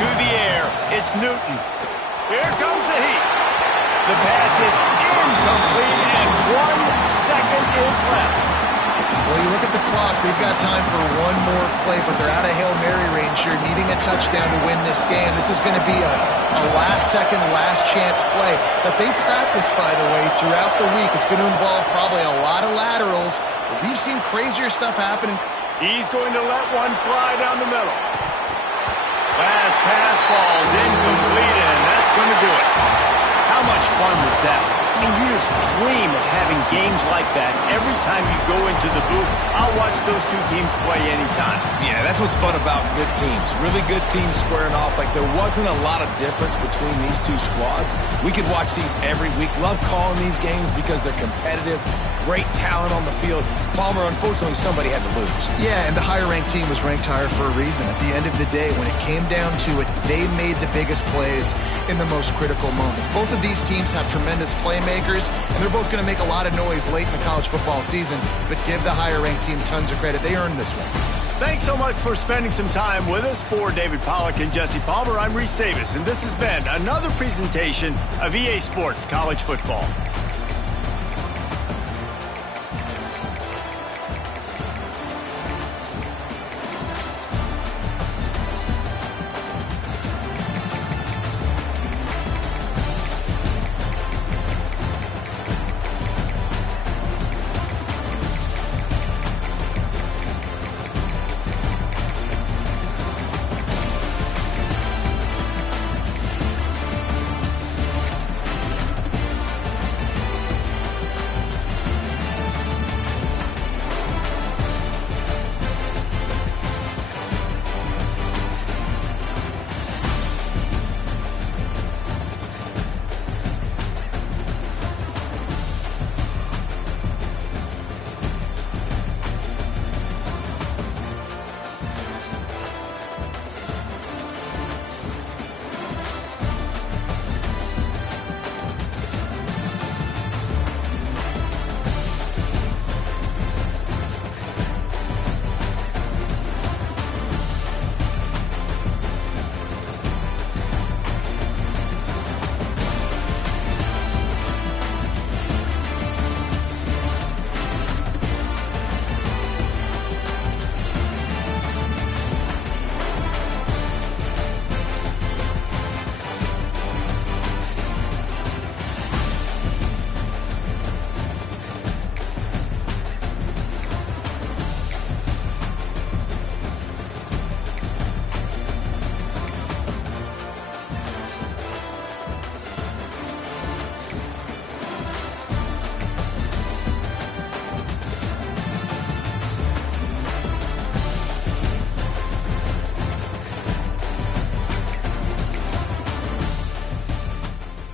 To the air, it's Newton. Here comes the heat. The pass is incomplete, and 1 second is left. Well, you look at the clock, we've got time for one more play, but they're out of Hail Mary range here, needing a touchdown to win this game. This is going to be a last-second, last-chance play that they practice, by the way, throughout the week. It's going to involve probably a lot of laterals, but we've seen crazier stuff happening. He's going to let one fly down the middle. Last pass falls incomplete, and that's going to do it. How much fun was that? I mean, you just dream of having games like that every time you go into the booth. I'll watch those two teams play anytime. Yeah, that's what's fun about good teams. Really good teams squaring off. Like, there wasn't a lot of difference between these two squads. We could watch these every week. Love calling these games because they're competitive. Great talent on the field. Palmer, unfortunately, somebody had to lose. Yeah, and the higher-ranked team was ranked higher for a reason. At the end of the day, when it came down to it, they made the biggest plays in the most critical moments. Both of these teams have tremendous playmakers, and they're both going to make a lot of noise late in the college football season, but give the higher-ranked team tons of credit. They earned this one. Thanks so much for spending some time with us. For David Pollack and Jesse Palmer, I'm Reese Davis, and this has been another presentation of EA Sports College Football.